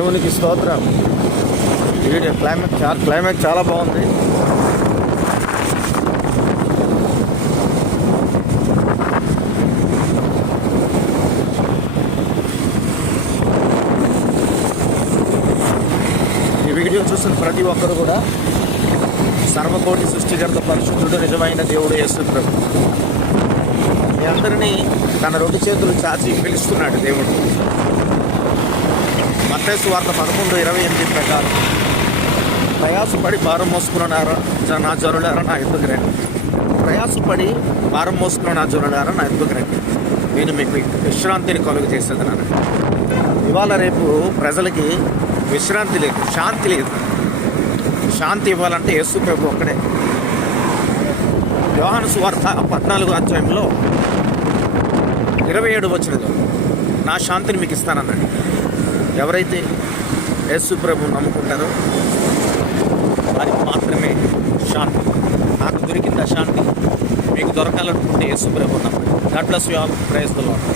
దేవునికి స్తోత్రం. Video climax చాలా బాగుంది. ఈ వీడియో చూసిన ప్రతి ఒక్కరు కూడా సర్వకోటి సృష్టికర్త పరిశుద్ధుడు నిజమైన దేవుడు యేసు ప్రభు మీ అందరినీ తన 2 చేతులు చాచి పిలుస్తున్నాడు దేవుడు. మత్తయి సువార్త 11:28 ప్రకారం ప్రయాసపడి భారం మోసుకున్నారా నా జనులారా నా ఎద్దుకు రండి. ప్రయాసపడి భారం మోసుకున్న నా జనులారా నా ఎద్దుకు రండి, నేను మీకు విశ్రాంతిని కలుగు చేసేదన్నాను. ఇవాళ రేపు ప్రజలకి విశ్రాంతి లేదు, శాంతి లేదు. శాంతి ఇవ్వాలంటే యేసు ప్రభు ఒక్కడే. యోహాను సువార్త 14వ అధ్యాయంలో 27 వచనంలో నా శాంతిని మీకు ఇస్తానన్నాడు. ఎవరైతే యేసు ప్రభువుని నమ్ముకుంటారో వారికి మాత్రమే శాంతి. నాకు దొరికింది శాంతి, మీకు దొరకాలనుకుంటే యేసు ప్రభువుని నమ్మండి. God bless you all. Praise the lord.